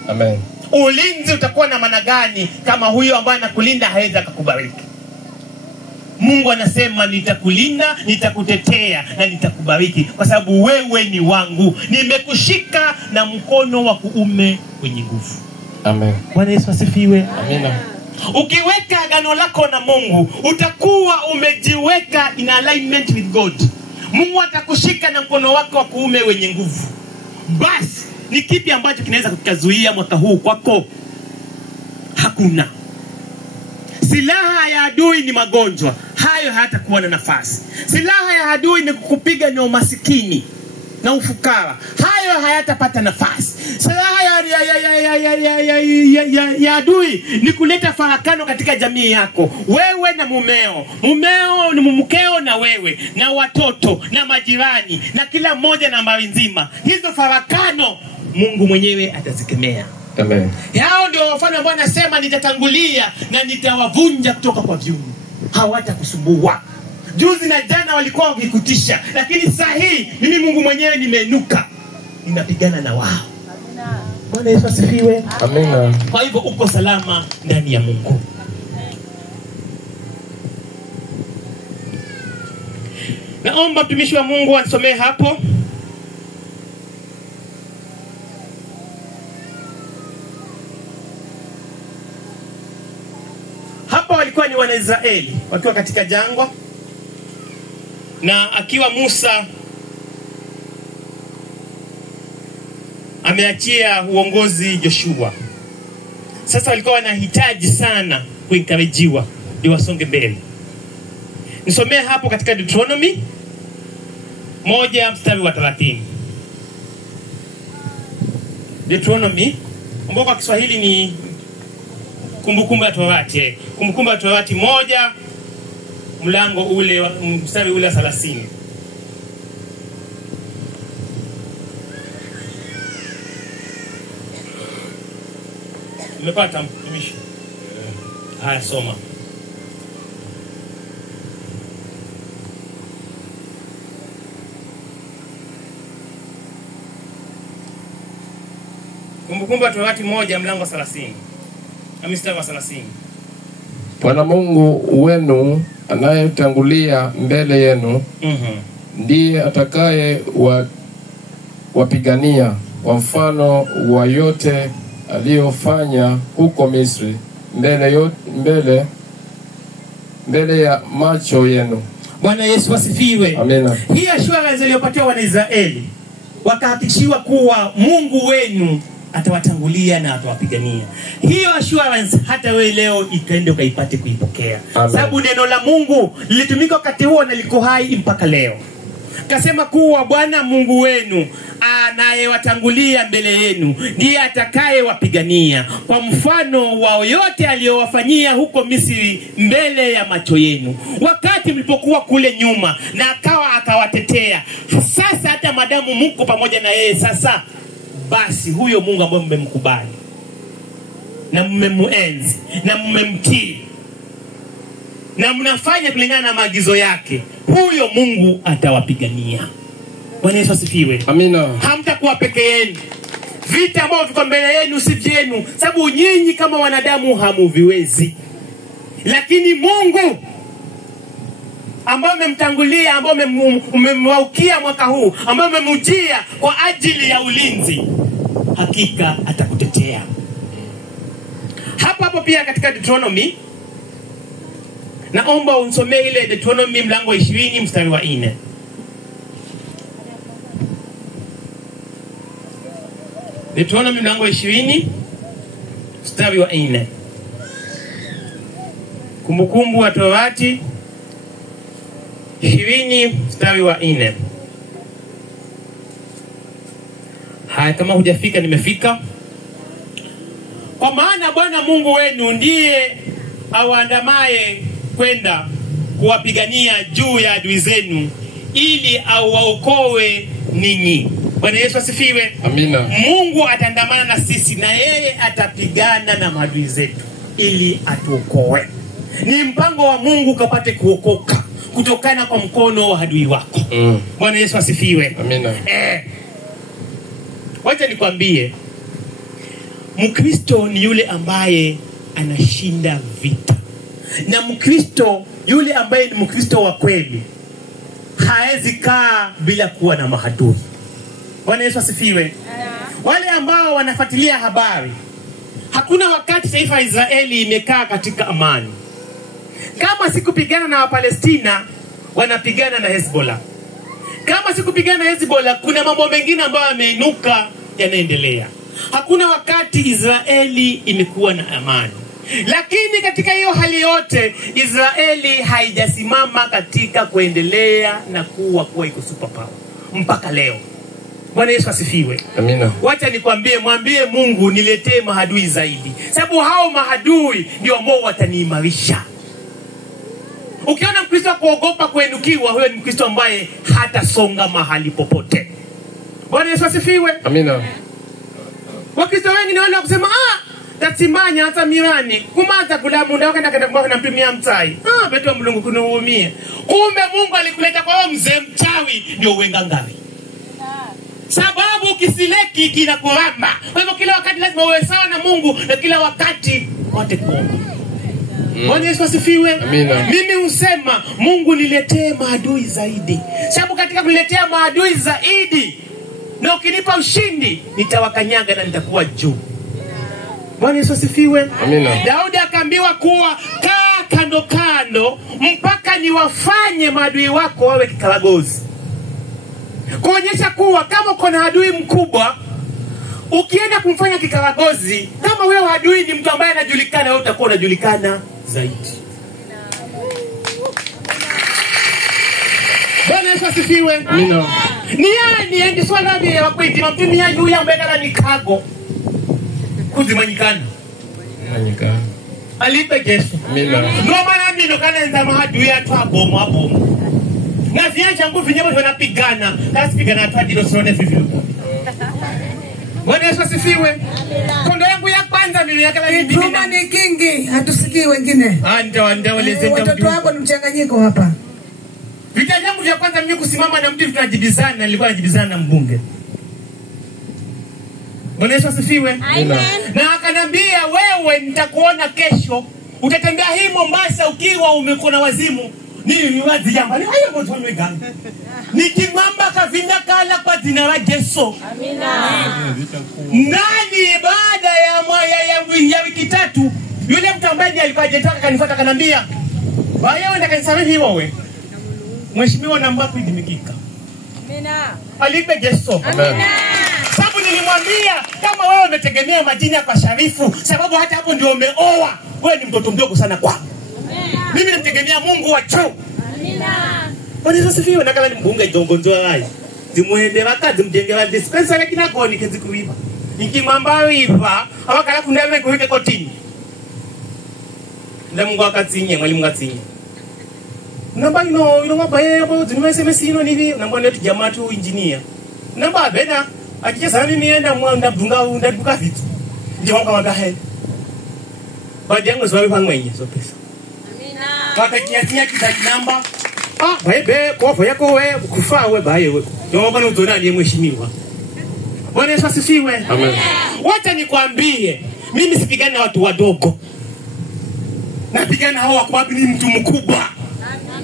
Amen. Ulinzi utakuwa na maana gani kama huyo ambaye anakulinda hawezi kukubariki? Mungu anasema nitakulinda, nitakutetea na nitakubariki kwa sababu wewe ni wangu. Nimekushika na mkono wa kuume wenye nguvu. Amen. Bwana Yesu asifiwe. Amina. Ukiweka agano lako na Mungu, utakuwa umejiweka in alignment with God. Mungu atakushika na mkono wake wa kuume wenye nguvu. Basi ni kipi ambacho kinaweza kukuzuia mwaka huu kwako? Hakuna. Silaha ya adui ni magonjwa, hayo hayatakuwa na nafasi. Silaha ya adui ni kukupiga na umasikini na ufukara, hayo hayatapata nafasi. Silaha ya adui ni kuleta farakano katika jamii yako, wewe na mumeo ni mumkeo na wewe na watoto na majirani na kila mmoja na mali nzima. Hizo farakano Mungu mwenyewe atazikemea. Amen. Hao ndio wafalme ambao anasema nitatangulia na nitawavunja kutoka kwa viungu. Hawatakusumbua. Juzi na jana walikuwa wakikutisha, lakini sasa hii mimi Mungu mwenyewe nimeinuka, ninapigana na wao. Bwana Yesu asifiwe. Amina. Kwa hivyo uko salama ndani ya Mungu. Naomba mtumishi wa Mungu ansomee hapo. Hapa walikuwa ni Wanaisraeli wakiwa katika jangwa, na akiwa Musa ameachia uongozi Joshua. Sasa walikuwa wanahitaji sana kuencouragewa ili wasonge mbele. Nisomee hapo katika Deuteronomy 1:30. Deuteronomy ambao kwa Kiswahili ni Kumbukumbu ya Torati. Kumbukumbu ya Torati 1 mlango ule mstari ule 30. Umepata mtumishi? Haya, soma. Kumbukumbu ya Torati 1 mlango 30. Mstari wa 30. Bwana Mungu wenu anayetangulia mbele yenu ndiye atakaye wapigania kwa mfano wa yote aliyofanya huko Misri mbele ya macho yenu. Bwana Yesu asifiwe. Amina. Hii assurance iliyopatiwa Wanaisraeli, wakahakikishiwa kuwa Mungu wenu atawatangulia na atawapigania. Hiyo assurance hata wewe leo ikaende ukaipate kuipokea. Sababu neno la Mungu lilitumika wakati huo na liko hai mpaka leo. Kasema kuwa Bwana Mungu wenu anayewatangulia mbele yenu ndiye atakaye wapigania kwa mfano wa yote aliyowafanyia huko Misri mbele ya macho yenu wakati mlipokuwa kule nyuma, na akawatetea. Sasa hata madamu mko pamoja na yeye sasa, basi huyo Mungu ambaye mmemkubali na mmemuenzi na mmemtii na mnafanya kulingana na maagizo yake, huyo Mungu atawapigania. Bwana Yesu asifiwe. Amina. Hamtakuwa peke yenu. Vita ambavyo viko mbele yenu si vyenu, sababu nyinyi kama wanadamu hamuviwezi. Lakini Mungu ambao mmemtangulia, ambao mmemwaukia mwaka huu, ambao mmemujia kwa ajili ya ulinzi, hakika atakutetea. Hapo pia katika Deuteronomy, naomba unsomee ile Deuteronomy mlango 20 mstari wa 4. Deuteronomy mlango 20 mstari wa 4. Kumbukumbu ya Torati 20 mstari wa 4. Haya, kama hujafika nimefika. Kwa maana Bwana Mungu wenu ndiye awaandamaye kwenda kuwapigania juu ya adui zenu ili awaokoe ninyi. Bwana Yesu asifiwe. Amina. Mungu ataandamana na sisi na yeye atapigana na maadui zetu ili atuokoe. Ni mpango wa Mungu kapate kuokoka kutokana kwa mkono wa adui wako. Bwana Yesu asifiwe. Amina. Wacha nikwambie, Mkristo ni yule ambaye anashinda vita. Na Mkristo yule ambaye ni Mkristo wa kweli haezi kaa bila kuwa na maadui. Bwana Yesu asifiwe. Wale ambao wanafuatilia habari, hakuna wakati taifa la Israeli imekaa katika amani. Kama sikupigana na Wapalestina, wanapigana na Hezbollah. Kama sikupigana na Hezbollah, kuna mambo mengine ambayo yameinuka yanaendelea. Hakuna wakati Israeli imekuwa na amani. Lakini katika hiyo hali yote, Israeli haijasimama katika kuendelea na kuwa iko superpower mpaka leo. Bwana Yesu asifiwe. Amina. Wacha nikwambie, mwambie Mungu niletee maadui zaidi. Sababu hao maadui ndio ambao wataniimarisha. Ukiona Mkristo kuogopa kuenukiwa, huyo ni Mkristo ambaye hatasonga mahali popote. Bwana Yesu asifiwe. Amina. Wakristo wengi ni wale kusema tatsimanya hata mirani kumaza kula munda wakenda kenda kwa nampimia mtai. Betu wa Mungu kunuhurumia. Kumbe Mungu alikuleta kwa wewe mzee mchawi ndio uwenga ngari. Sababu kisileki kinakuramba. Kwa hivyo kila wakati lazima uwe sawa na Mungu na kila wakati wote kuomba. Bwana Yesu asifiwe. Amina. Mimi husema Mungu niletee maadui zaidi. Sababu katika kuletea maadui zaidi na ukinipa ushindi, nitawakanyaga na nitakuwa juu. Bwana Yesu asifiwe. Amina. Daudi akaambiwa kuwa kaa kando kando mpaka niwafanye maadui wako wawe kikaragozi. Kuonyesha kuwa kama uko na adui mkubwa, ukienda kumfanya kikaragozi, kama wewe adui ni mtu ambaye anajulikana, wewe utakuwa unajulikana zaidi. Bwana Yesu asifiwe. Amina. Ni endi swala ya wakwiti mtumia yule ambaye kana nikago kuzimanyikana. Manyikana. Alipe Yesu. Amina. Ndio maana mimi ndo kana nza maadui atu abomo abomo. Na viacha nguvu vinyewe wanapigana, kasi pigana atu adilo sone vivyo. Bwana Yesu asifiwe. Kondo yangu ya kwanza mimi yakala hivi. Tuma ni kingi, hatusikii wengine. Ndio Watoto wako ni mchanganyiko hapa. Vita vyangu vya kwanza mimi kusimama na mtu tunajibizana, nilikuwa najibizana na mbunge. Bwana Yesu asifiwe. Amen. Na akanambia wewe nitakuona kesho. Utatembea hii Mombasa ukiwa umekona wazimu. Nini ni wazi jamba? Ni hayo moto gani? Nikimwamba kavinda kala kwa jina la Yesu. Amina. Nani baada ya wiki 3 yule mtu ambaye alikuwa hajatoka kanifuata kanambia, "Baya wewe ndakanisamehe hivi wewe." Mheshimiwa namba kuidimikika. Amina. Alipe Yesu. Amen. Sababu nilimwambia kama wewe umetegemea majina kwa Sharifu, sababu hata hapo ndio umeoa, wewe ni mtoto mdogo sana kwangu. Mimi namtegemea Mungu wa juu. Amina. Bwana Yesu asifiwe. Na kama ni mbunge jongonzo hai. Zimuende wakati mjengera dispensary kina koni kezikuiva. Nikimwamba iva, awakala kundave kuweke kotini. Nda Mungu akatsinye, mwalimu akatsinye. Namba ino mabaye hapo zinwe SMS ino nivi, namba ndio jamaa tu engineer. Namba bena akija sana mimi enda mwanda dunga vitu. Ndio wanga hai. Baada yangu zwawe pangwenye zo pesa. Wakakinyatinya kizaji namba. Bae kwa yako wewe kufa wewe bae wewe. Ndio bwana utona ni mheshimiwa. Bwana Yesu asifiwe. Amen. Wacha nikwambie, mimi sipigani na watu wadogo. Napigana hao wakubwa, ni mtu mkubwa.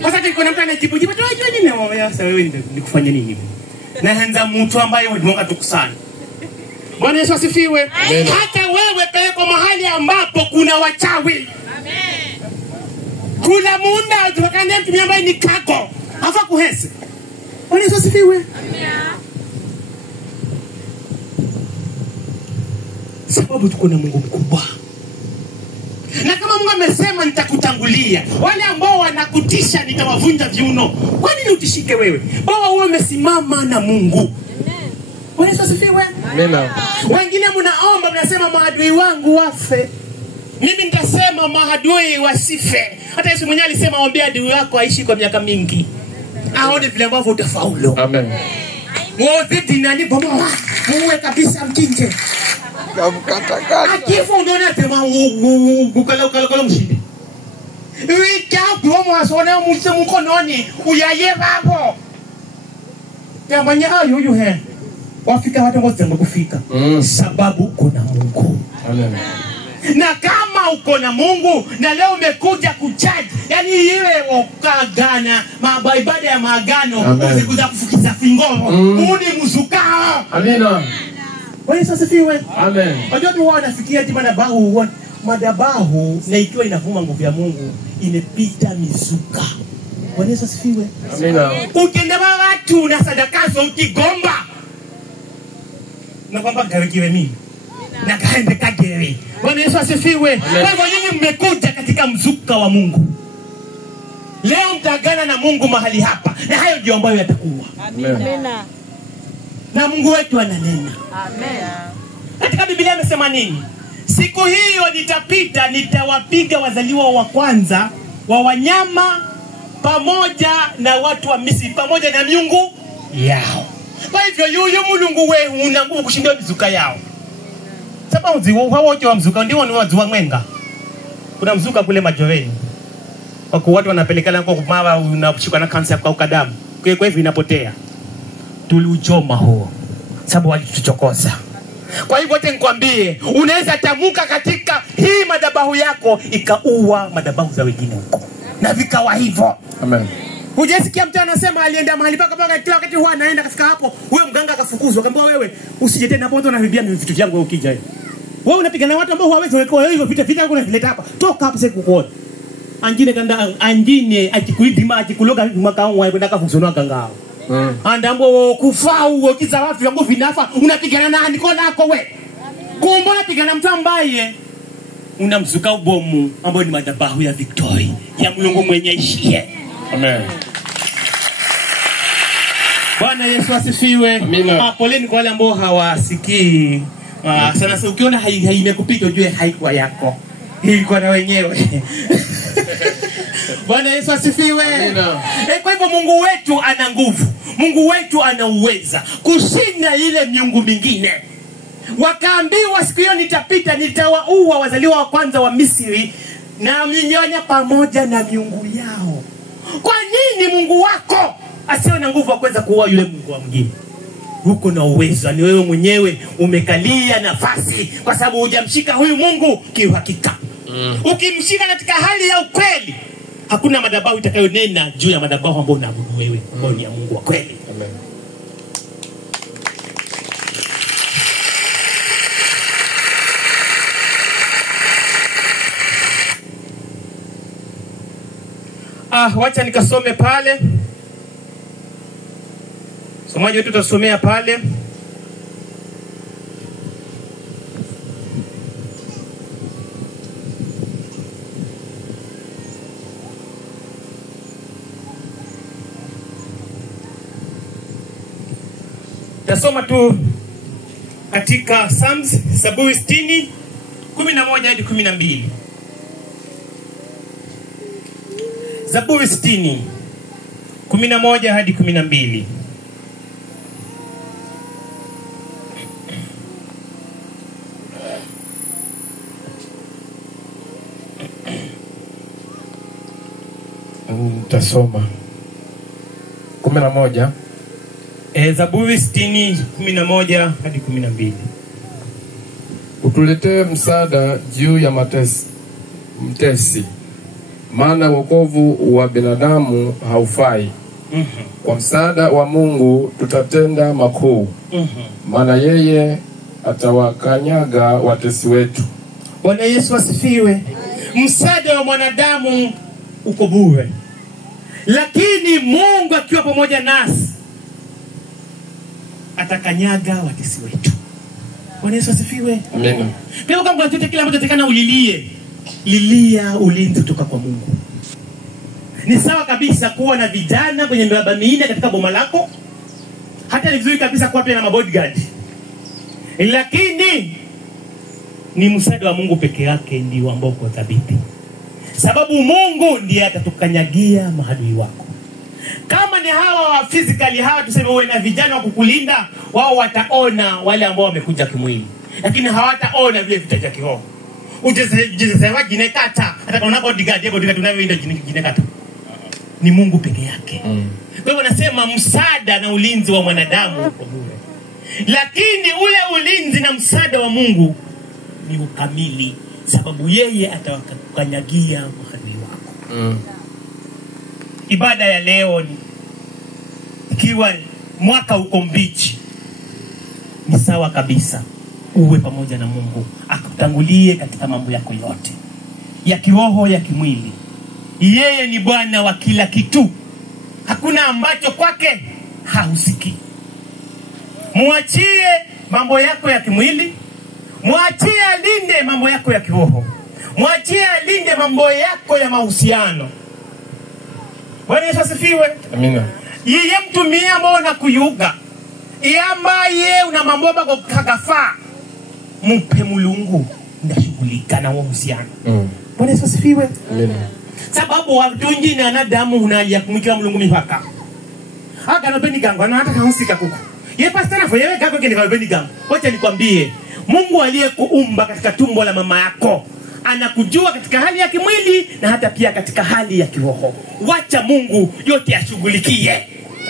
Sasa kiko na mtu anajibujibu, "Tunajua nini wewe sasa wewe nikufanya nini?" Na hanza mtu ambaye wewe tukusana. Bwana Yesu asifiwe. Amen. Hata wewe peleko mahali ambapo kuna wachawi. Kuna muunda utakane mtu ambaye ni kako. Hafa kuhese. Bwana Yesu asifiwe. Amina. Sababu tuko na Mungu mkubwa. Na kama Mungu amesema nitakutangulia, wale ambao wanakutisha nitawavunja viuno. Kwa nini utishike wewe? Baba wewe umesimama na Mungu. Amen. Bwana Yesu asifiwe. Amina. Wengine mnaomba mnasema maadui wangu wafe. Mimi nitasema maadui wasife. Hata Yesu mwenyewe alisema ombea adui wako aishi kwa miaka mingi. Aone vile ambavyo utafaulu. Amen. Wote dinani bomoa. Muwe kabisa mchinje. Kamkata. Akifu unaona tema ukala mshindi. Wika bomo asona muse mkononi uyaye babo. Jamanya ayo he. Wafika watu wote kufika. Sababu kuna Mungu. Amen. Na kama uko na Mungu na leo umekuja kucharge, yani iwe ukagana ibada ya maagano usikuza kufukiza fingomo uni muzukao. Amina. Kwa Yesu asifiwe. Amen. Wajua tu wanafikiria ati madhabahu na ikiwa inavuma nguvu ya Mungu imepita mizuka. Kwa Yesu asifiwe. Amina. Ukienda watu na sadakazo ukigomba na kwamba gawekiwe mimi na kaende kagere. Bwana Yesu asifiwe. Kwa hivyo nyinyi mmekuja katika mzuka wa Mungu. Leo mtagana na Mungu mahali hapa, na hayo ndio ambayo yatakuwa. Amina. Na Mungu wetu ananena. Amen. Katika Biblia amesema nini? Siku hiyo nitapita, nitawapiga wazaliwa wa kwanza wa wanyama pamoja na watu wa Misri pamoja na miungu yao. Kwa hivyo yuyu Mungu wewe una nguvu kushinda mizuka yao. Sababu ziwo wote wa mzuka ndio ni wazua mwenga. Kuna mzuka kule Majoreni. Kwa kuwa watu wanapelekana kwa kumaba unashikwa na kansa kwa ukadamu. Kwa hivyo inapotea. Tuliuchoma huo. Sababu walituchokoza. Kwa hivyo wote nikwambie, unaweza tamuka katika hii madhabahu yako ikaua madhabahu za wengine huko. Na vikawa hivyo. Amen. Hujasikia mtu anasema alienda mahali paka kila wakati huwa anaenda kafika hapo, wewe mganga akafukuzwa, akamwambia wewe usije tena hapo, unaharibia vitu vyangu wewe ukija. Wewe unapigana watu ambao hawawezi wewe hivyo vitu vyangu unavileta hapa. Toka hapo sasa kukuona. Anjine akikuidima akikuloga mwaka wangu kwenda kafukuzwa gangao. Andambo kufau ukiza watu vyangu vinafa, unapigana na andiko lako wewe. Kumbe unapigana mtu ambaye unamzuka ubomu ambao ni madhabahu ya Victory ya Mungu mwenye ishie. Amen. Bwana Yesu asifiwe. Poleni kwa wale ambao hawasikii. Sana sana ukiona haimekupita ujue haikuwa yako. Ilikuwa na wenyewe. Bwana Yesu asifiwe. Kwa hivyo Mungu wetu ana nguvu. Mungu wetu ana uweza kushinda ile miungu mingine. Wakaambiwa siku hiyo nitapita, nitawaua wazaliwa wa kwanza wa Misri na mnyonya pamoja na miungu yao. Kwa nini Mungu wako asiwe na nguvu ya kuweza kuua yule Mungu wa mwingine? Huko na uwezo ni wewe mwenyewe umekalia nafasi kwa sababu hujamshika huyu Mungu kiuhakika. Ukimshika katika hali ya ukweli, hakuna madhabahu itakayonena juu ya madhabahu ambayo unaabudu wewe, ambayo ni ya Mungu wa kweli. Amen. Wacha nikasome pale. Somaji wetu tutasomea pale. Tasoma tu katika Psalms Zaburi 60 11 hadi 12. Zaburi 60 11 hadi 12. Tasoma 11. Zaburi 60 11 hadi 12. Utuletee msaada juu ya mtesi. Maana wokovu wa binadamu haufai. Kwa msaada wa Mungu tutatenda makuu. Maana yeye atawakanyaga watesi wetu. Bwana Yesu asifiwe. Msaada wa mwanadamu uko bure. Lakini Mungu akiwa pamoja nasi atakanyaga watesi wetu. Bwana Yesu asifiwe. Amen. Kwa kama kuna chochote kile ambacho tutakana ulilie, lilia ulinzi kutoka kwa Mungu. Ni sawa kabisa kuwa na vijana kwenye miraba minne katika boma lako. Hata ni vizuri kabisa kuwa pia na mabodyguard. Lakini ni msaada wa Mungu peke yake ndio ambao uko thabiti. Sababu Mungu ndiye atatukanyagia maadui wako. Kama ni hawa physically hawa tuseme wewe na vijana wa kukulinda, wao wataona wale ambao wamekuja kimwili. Lakini hawataona vile vita vya kiroho. Ujeze wajine kata hata kama bodyguard tunavyoenda jine kata. Ni Mungu peke yake. Kwa hivyo nasema msaada na ulinzi wa mwanadamu uko bure. Lakini ule ulinzi na msaada wa Mungu ni ukamili sababu yeye atawakanyagia maadui wako. Ibada ya leo ni ikiwa mwaka uko mbichi, ni sawa kabisa uwe pamoja na Mungu akutangulie katika mambo yako yote ya kiroho, ya kimwili. Yeye ni Bwana wa kila kitu, hakuna ambacho kwake hahusiki. Muachie mambo yako ya kimwili, muachie alinde mambo yako ya kiroho, muachie alinde mambo yako ya mahusiano. Bwana Yesu asifiwe. Amina. Yeye mtumia mbona kuyuga ambaye una mambo yako kagafaa, mpe Mulungu ndashughulika na uhusiano. Bwana Yesu asifiwe. Amina. Sababu watu wengine wanadamu unalia kumwekea Mulungu mipaka. Haka na beni gangu na hata kausika kuku. Ye pastor na foyewe kako kile kwa beni gangu. Wacha nikwambie, Mungu aliyekuumba katika tumbo la mama yako anakujua katika hali ya kimwili na hata pia katika hali ya kiroho. Wacha Mungu yote ashughulikie.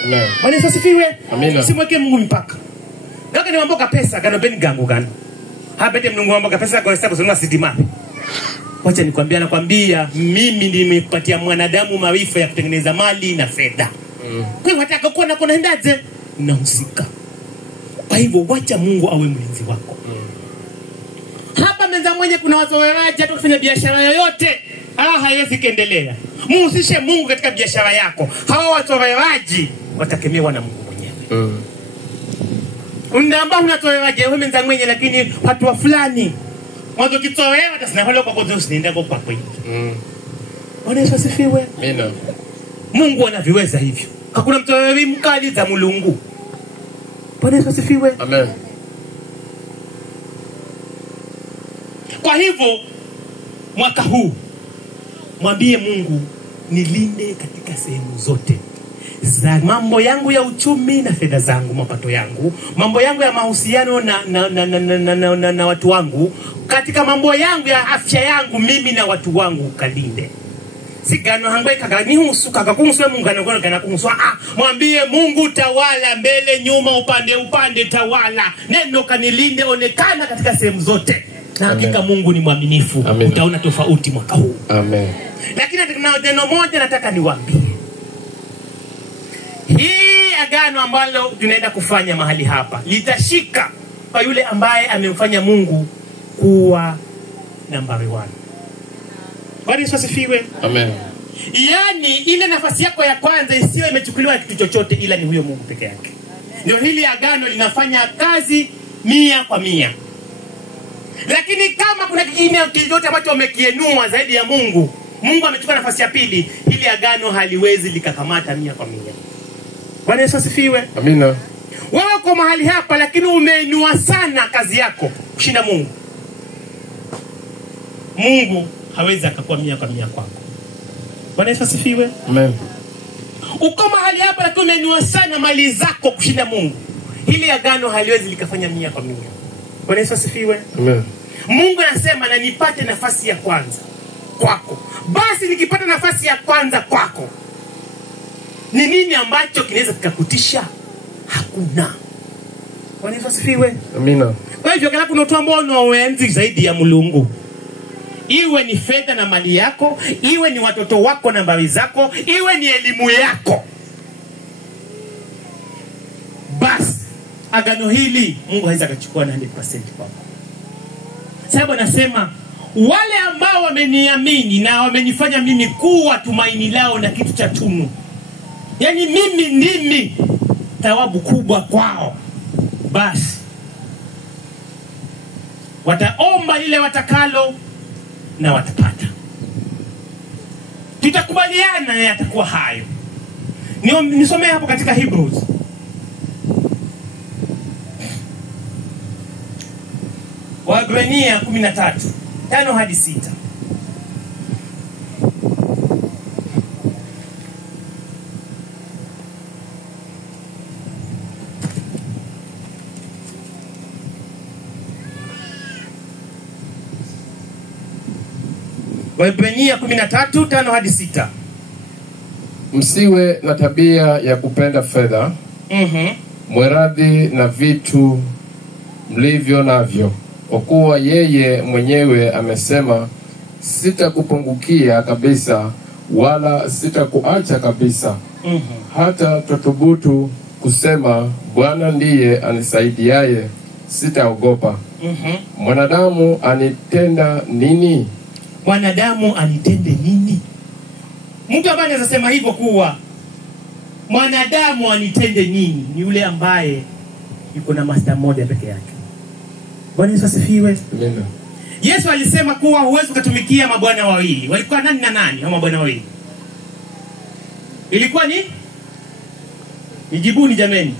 Amen. Bwana Yesu asifiwe. Amina. Simwekee Mungu mipaka. Kaka ni mambo pesa kana beni gangu gani? Habete Mungu mambo pesa kwa hesabu sema sidima. Wacha nikwambia, nakwambia mimi nimepatia mwanadamu maarifa ya kutengeneza mali na fedha. Kwa hiyo wataka kuwa na kunaendaje? Unahusika. Kwa hivyo wacha Mungu awe mlinzi wako. Hapa meza mwenye kuna wazoeaji hata kufanya biashara yoyote, haiwezi kuendelea. Muhusishe Mungu katika biashara yako. Hawa wazoeaji watakemewa na Mungu mwenyewe. Undamba unatoeaje wewe meza mwenye, lakini watu wa fulani mwanzo kitoea watasema halo kwa kozo usinenda kwa kweli. Bwana Yesu asifiwe. Amina. Mungu anaviweza hivyo. Hakuna mtu wewe mkali za Mulungu. Bwana Yesu asifiwe. Amen. Kwa hivyo mwaka huu mwambie Mungu, nilinde katika sehemu zote za mambo yangu ya uchumi na fedha zangu, mapato yangu, mambo yangu ya mahusiano na watu wangu, katika mambo yangu ya afya yangu mimi na watu wangu kalinde. Sigano hangwe kagani husuka kakumswe Mungu anakona kana kumswa. Mwambie Mungu, tawala mbele nyuma upande tawala. Neno kanilinde, onekana katika sehemu zote. Na hakika Mungu ni mwaminifu. Amen. Utaona tofauti mwaka huu. Amen. Lakini neno moja nataka niwaambie. Hii agano ambalo tunaenda kufanya mahali hapa litashika kwa yule ambaye amemfanya Mungu kuwa nambari 1. Bwana Yesu asifiwe. Amen. Yaani ile nafasi yako ya kwanza isiyo imechukuliwa kitu chochote, ila ni huyo Mungu peke yake. Ndio hili agano linafanya kazi 100%. Lakini kama kuna kingine chochote ambacho umekienua zaidi ya Mungu, Mungu amechukua nafasi ya pili, hili agano haliwezi likakamata 100%. Bwana Yesu asifiwe. Amina. Wewe uko mahali hapa lakini umeinua sana kazi yako kushinda Mungu. Mungu hawezi akakuwa 100% kwako. Bwana Yesu asifiwe. Amen. Uko mahali hapa lakini umeinua sana mali zako kushinda Mungu. Hili agano haliwezi likafanya 100%. Bwana Yesu asifiwe. Amen. Mungu anasema na nipate nafasi ya kwanza kwako. Basi nikipata nafasi ya kwanza kwako, ni nini ambacho kinaweza kikakutisha? Hakuna. Bwana Yesu asifiwe. Amina. Kwa hivyo kana kuna watu ambao wanaoenzi zaidi ya Mulungu. Iwe ni fedha na mali yako, iwe ni watoto wako na mbari zako, iwe ni elimu yako. Basi agano hili Mungu hawezi akachukua 100% kwako. Sababu anasema wale ambao wameniamini na wamenifanya mimi kuwa tumaini lao na kitu cha tunu, yaani mimi ndimi thawabu kubwa kwao, basi wataomba lile watakalo na watapata. Tutakubaliana na yatakuwa hayo. Nisomee hapo katika Hebrews. Waebrania 13:5-6. Waebrania 13:5-6. Msiwe na tabia ya kupenda fedha, mweradhi na vitu mlivyo navyo, kwa kuwa yeye mwenyewe amesema, sitakupungukia kabisa wala sitakuacha kabisa. Hata tuthubutu kusema, Bwana ndiye anisaidiaye, sitaogopa. Mwanadamu anitenda nini? Mwanadamu anitende nini? Mtu ambaye anaweza sema hivyo kuwa mwanadamu anitende nini ni yule ambaye yuko na master mmoja peke yake. Bwana Yesu asifiwe. Amen. Yesu alisema kuwa huwezi kutumikia mabwana wawili. Walikuwa nani na nani hao mabwana wawili? Ilikuwa ni? Nijibuni jameni.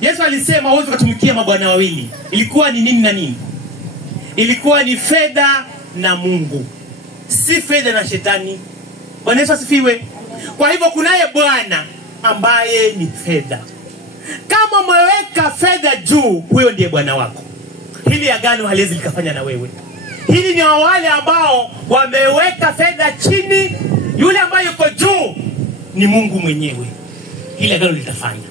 Yesu alisema huwezi kutumikia mabwana wawili. Ilikuwa ni nini na nini? Ilikuwa ni fedha na Mungu. Si fedha na shetani. Bwana Yesu asifiwe. Kwa hivyo kunaye bwana ambaye ni fedha. Kama umeweka fedha juu, huyo ndiye bwana wako. Hili agano haliwezi likafanya na wewe. Hili ni wale ambao wameweka fedha chini, yule ambaye yuko juu ni Mungu mwenyewe. Hili agano litafanya.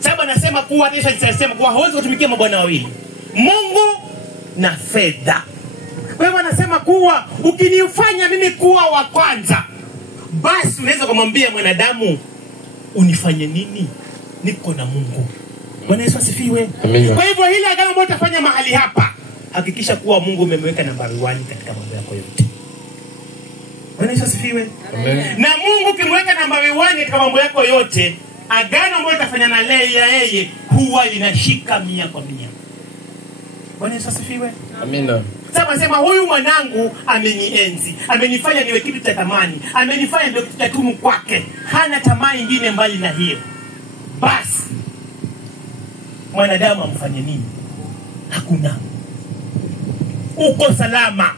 Sababu anasema kuwa Yesu alisema kuwa hawezi kutumikia mabwana wawili, Mungu na fedha. Kwa hivyo anasema kuwa ukinifanya mimi kuwa wa kwanza, basi unaweza kumwambia mwanadamu unifanye nini? Niko na Mungu. Bwana Yesu asifiwe. Amen. Kwa hivyo hili agano ambalo utafanya mahali hapa, hakikisha kuwa Mungu umemweka nambari 1 katika mambo yako yote. Bwana Yesu asifiwe. Amen. Na Mungu ukimweka nambari 1 katika mambo yako yote, agano ambalo utafanya na yeye huwa linashika 100%. Bwana Yesu asifiwe. Amina. Sasa nasema huyu mwanangu amenienzi, amenifanya niwe kitu cha thamani, amenifanya ndio kitu cha tumu kwake. Hana tamaa nyingine mbali na hiyo. Basi mwanadamu amfanye nini? Hakuna. Uko salama.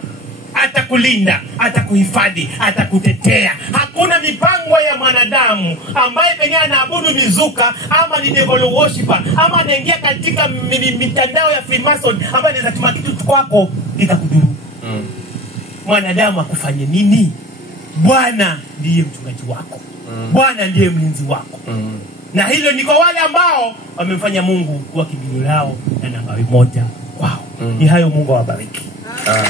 Atakulinda, atakuhifadhi, atakutetea. Hakuna mipango ya mwanadamu ambaye pengine anaabudu mizuka ama ni devil worshiper ama anaingia katika mitandao ya Freemason ambaye anaweza tuma kitu kwako kitakudhuru. Mwanadamu akufanye nini? Bwana ndiye mchungaji wako. Bwana ndiye mlinzi wako. Na hilo ni kwa wale ambao wamemfanya Mungu kuwa kimbilio lao na nambari 1 kwao. Ni hayo, Mungu awabariki. Amen.